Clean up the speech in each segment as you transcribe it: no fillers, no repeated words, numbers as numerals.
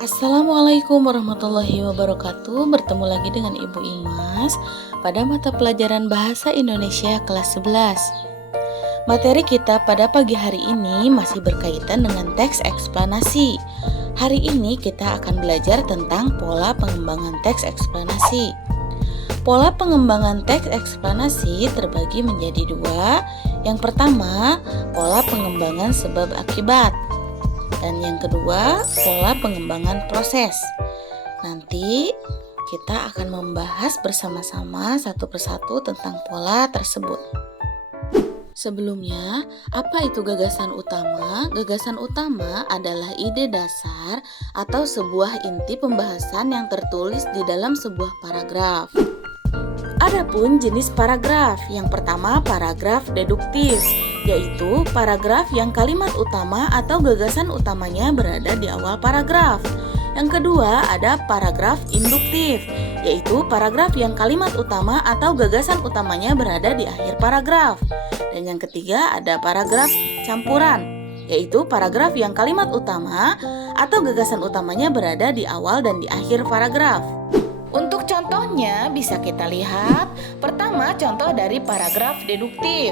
Assalamualaikum warahmatullahi wabarakatuh. Bertemu lagi dengan Ibu Imas pada mata pelajaran Bahasa Indonesia kelas 11. Materi kita pada pagi hari ini masih berkaitan dengan teks eksplanasi. Hari ini kita akan belajar tentang pola pengembangan teks eksplanasi. Pola pengembangan teks eksplanasi terbagi menjadi dua. Yang pertama, pola pengembangan sebab akibat. Dan yang kedua, pola pengembangan proses. Nanti kita akan membahas bersama-sama satu persatu tentang pola tersebut. Sebelumnya, apa itu gagasan utama? Gagasan utama adalah ide dasar atau sebuah inti pembahasan yang tertulis di dalam sebuah paragraf. Adapun jenis paragraf, yang pertama paragraf deduktif, yaitu paragraf yang kalimat utama atau gagasan utamanya berada di awal paragraf. Yang kedua ada paragraf induktif, yaitu paragraf yang kalimat utama atau gagasan utamanya berada di akhir paragraf. Dan yang ketiga ada paragraf campuran, yaitu paragraf yang kalimat utama atau gagasan utamanya berada di awal dan di akhir paragraf. Untuk contohnya bisa kita lihat. Pertama, contoh dari paragraf deduktif.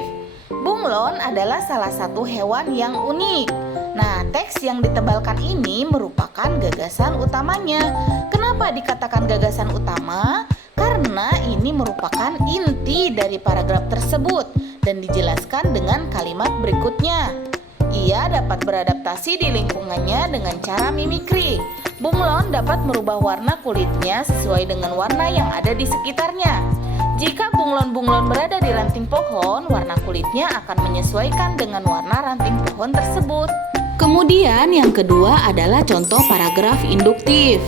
Bunglon adalah salah satu hewan yang unik. Nah, teks yang ditebalkan ini merupakan gagasan utamanya. Kenapa dikatakan gagasan utama? Karena ini merupakan inti dari paragraf tersebut dan dijelaskan dengan kalimat berikutnya. Ia dapat beradaptasi di lingkungannya dengan cara mimikri. Bunglon dapat merubah warna kulitnya sesuai dengan warna yang ada di sekitarnya. Jika bunglon-bunglon berada di ranting pohon, warna kulitnya akan menyesuaikan dengan warna ranting pohon tersebut. Kemudian yang kedua adalah contoh paragraf induktif.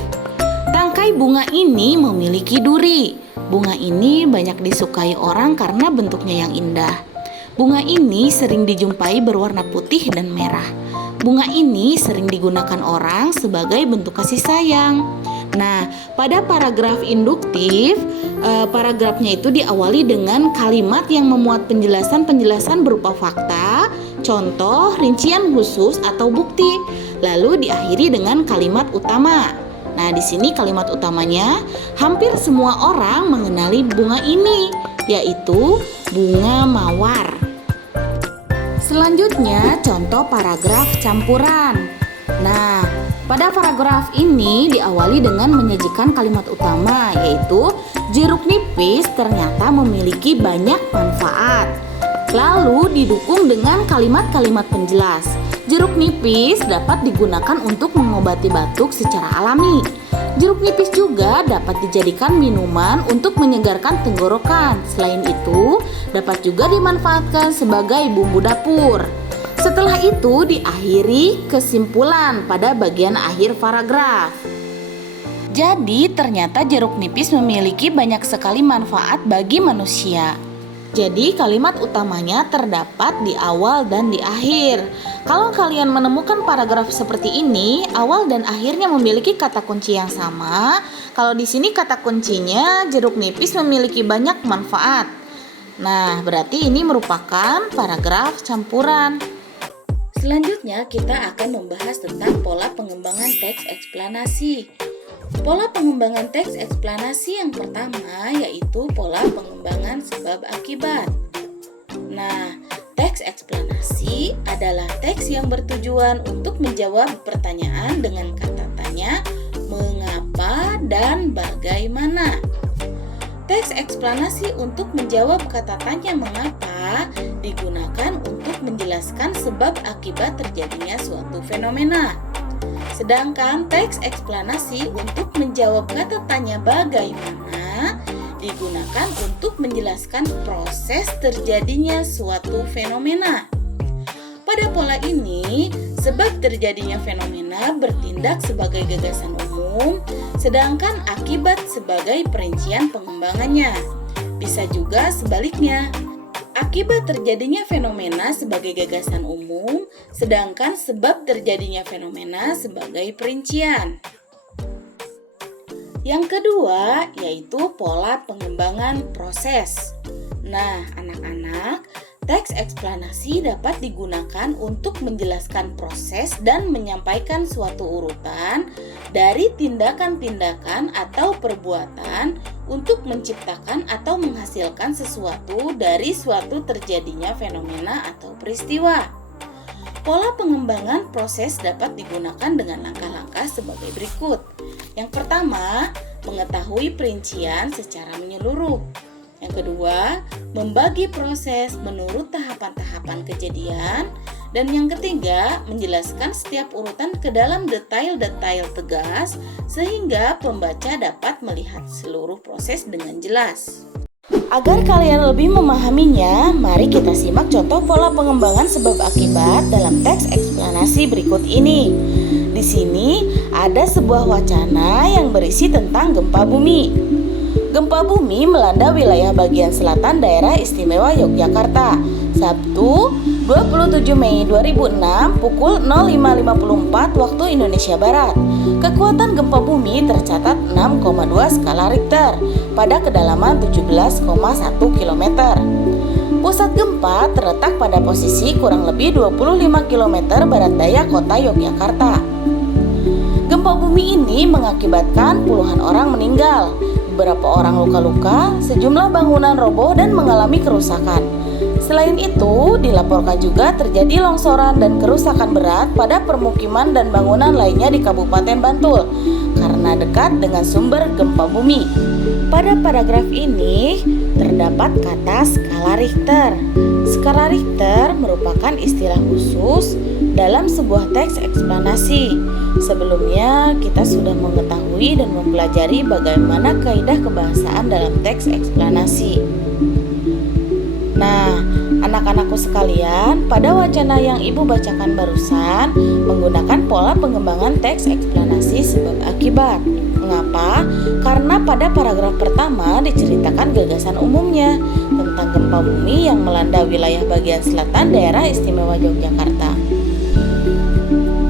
Tangkai bunga ini memiliki duri. Bunga ini banyak disukai orang karena bentuknya yang indah. Bunga ini sering dijumpai berwarna putih dan merah. Bunga ini sering digunakan orang sebagai bentuk kasih sayang. Nah, pada paragraf induktif, paragrafnya itu diawali dengan kalimat yang memuat penjelasan-penjelasan berupa fakta, contoh, rincian khusus atau bukti, lalu diakhiri dengan kalimat utama. Nah, di sini kalimat utamanya hampir semua orang mengenali bunga ini, yaitu bunga mawar. Selanjutnya, contoh paragraf campuran. Nah, pada paragraf ini diawali dengan menyajikan kalimat utama, yaitu jeruk nipis ternyata memiliki banyak manfaat. Lalu didukung dengan kalimat-kalimat penjelas. Jeruk nipis dapat digunakan untuk mengobati batuk secara alami. Jeruk nipis juga dapat dijadikan minuman untuk menyegarkan tenggorokan. Selain itu, dapat juga dimanfaatkan sebagai bumbu dapur. Setelah itu diakhiri kesimpulan pada bagian akhir paragraf. Jadi ternyata jeruk nipis memiliki banyak sekali manfaat bagi manusia. Jadi kalimat utamanya terdapat di awal dan di akhir. Kalau kalian menemukan paragraf seperti ini, awal dan akhirnya memiliki kata kunci yang sama. Kalau di sini kata kuncinya jeruk nipis memiliki banyak manfaat. Nah, berarti ini merupakan paragraf campuran. Selanjutnya kita akan membahas tentang pola pengembangan teks eksplanasi. Pola pengembangan teks eksplanasi yang pertama yaitu pola pengembangan sebab akibat. Nah, teks eksplanasi adalah teks yang bertujuan untuk menjawab pertanyaan dengan kata tanya, mengapa dan bagaimana. Teks eksplanasi untuk menjawab kata tanya mengapa digunakan untuk menjelaskan sebab akibat terjadinya suatu fenomena. Sedangkan teks eksplanasi untuk menjawab kata tanya bagaimana digunakan untuk menjelaskan proses terjadinya suatu fenomena. Pada pola ini, sebab terjadinya fenomena bertindak sebagai gagasan umum, sedangkan akibat sebagai perincian pengembangannya. Bisa juga sebaliknya. Akibat terjadinya fenomena sebagai gagasan umum, sedangkan sebab terjadinya fenomena sebagai perincian. Yang kedua yaitu pola pengembangan proses. Nah, anak-anak, teks eksplanasi dapat digunakan untuk menjelaskan proses dan menyampaikan suatu urutan dari tindakan-tindakan atau perbuatan untuk menciptakan atau menghasilkan sesuatu dari suatu terjadinya fenomena atau peristiwa. Pola pengembangan proses dapat digunakan dengan langkah-langkah sebagai berikut. Yang pertama, mengetahui perincian secara menyeluruh. Yang kedua, membagi proses menurut tahapan-tahapan kejadian. Dan yang ketiga, menjelaskan setiap urutan ke dalam detail-detail tegas sehingga pembaca dapat melihat seluruh proses dengan jelas. Agar kalian lebih memahaminya, mari kita simak contoh pola pengembangan sebab akibat dalam teks eksplanasi berikut ini. Di sini ada sebuah wacana yang berisi tentang gempa bumi. Gempa bumi melanda wilayah bagian selatan daerah istimewa Yogyakarta, Sabtu 27 Mei 2006 pukul 05.54 waktu Indonesia Barat. Kekuatan gempa bumi tercatat 6,2 skala Richter pada kedalaman 17,1 km. Pusat gempa terletak pada posisi kurang lebih 25 km barat daya kota Yogyakarta. Gempa bumi ini mengakibatkan puluhan orang meninggal, beberapa orang luka-luka, sejumlah bangunan roboh dan mengalami kerusakan. Selain itu, dilaporkan juga terjadi longsoran dan kerusakan berat pada permukiman dan bangunan lainnya di Kabupaten Bantul karena dekat dengan sumber gempa bumi. Pada paragraf ini terdapat kata skala Richter. Skala Richter merupakan istilah khusus dalam sebuah teks eksplanasi. Sebelumnya kita sudah mengetahui dan mempelajari bagaimana kaidah kebahasaan dalam teks eksplanasi. Nah, anak-anakku sekalian, pada wacana yang ibu bacakan barusan menggunakan pola pengembangan teks eksplanasi sebab akibat. Mengapa? Karena pada paragraf pertama diceritakan gagasan umumnya tentang gempa bumi yang melanda wilayah bagian selatan daerah istimewa Yogyakarta.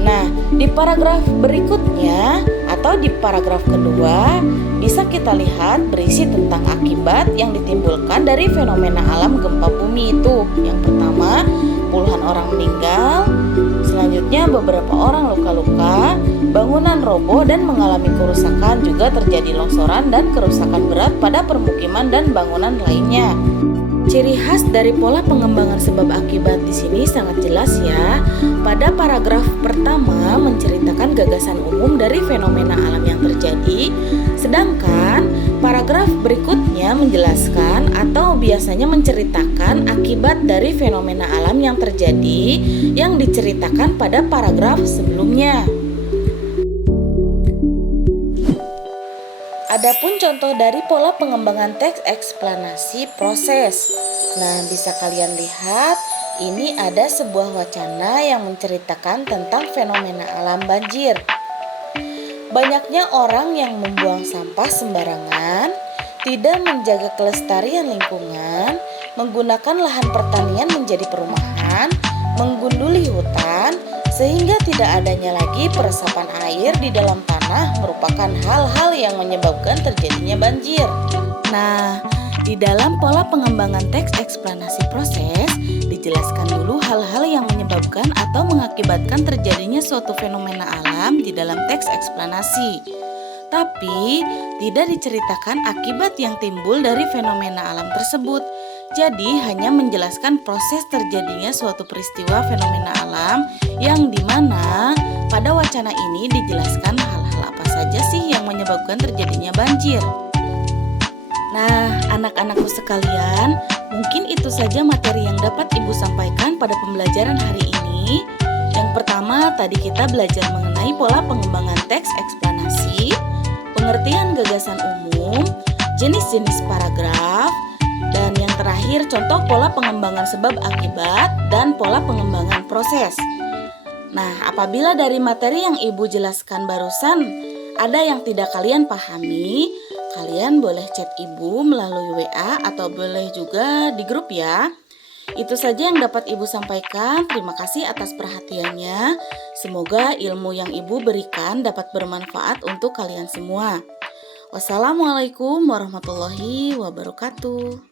Nah, di paragraf berikutnya atau di paragraf kedua bisa kita lihat berisi tentang akibat yang ditimbulkan dari fenomena alam gempa bumi itu. Yang pertama, puluhan orang meninggal, selanjutnya beberapa orang luka-luka, bangunan roboh dan mengalami kerusakan, juga terjadi longsoran dan kerusakan berat pada permukiman dan bangunan lainnya. Ciri khas dari pola pengembangan sebab akibat di sini sangat jelas ya. Pada paragraf pertama menceritakan gagasan umum dari fenomena alam yang terjadi, sedangkan paragraf berikutnya menjelaskan atau biasanya menceritakan akibat dari fenomena alam yang terjadi yang diceritakan pada paragraf sebelumnya. Adapun contoh dari pola pengembangan teks eksplanasi proses. Nah, bisa kalian lihat, ini ada sebuah wacana yang menceritakan tentang fenomena alam banjir. Banyaknya orang yang membuang sampah sembarangan, tidak menjaga kelestarian lingkungan, menggunakan lahan pertanian menjadi perumahan, menggunduli hutan, sehingga tidak adanya lagi peresapan air di dalam tanah merupakan hal-hal yang menyebabkan terjadinya banjir. Nah, di dalam pola pengembangan teks eksplanasi proses, dijelaskan dulu hal-hal yang menyebabkan atau mengakibatkan terjadinya suatu fenomena alam di dalam teks eksplanasi. Tapi, tidak diceritakan akibat yang timbul dari fenomena alam tersebut. Jadi, hanya menjelaskan proses terjadinya suatu peristiwa fenomena alam yang dimana pada wacana ini dijelaskan hal-hal apa saja sih yang menyebabkan terjadinya banjir. Nah, anak-anakku sekalian, mungkin itu saja materi yang dapat Ibu sampaikan pada pembelajaran hari ini. Yang pertama, tadi kita belajar mengenai pola pengembangan teks eksplanasi, pengertian gagasan umum, jenis-jenis paragraf, dan yang terakhir contoh pola pengembangan sebab akibat dan pola pengembangan proses. Nah, apabila dari materi yang Ibu jelaskan barusan ada yang tidak kalian pahami, kalian boleh chat Ibu melalui WA atau boleh juga di grup ya. Itu saja yang dapat Ibu sampaikan. Terima kasih atas perhatiannya. Semoga ilmu yang Ibu berikan dapat bermanfaat untuk kalian semua. Wassalamualaikum warahmatullahi wabarakatuh.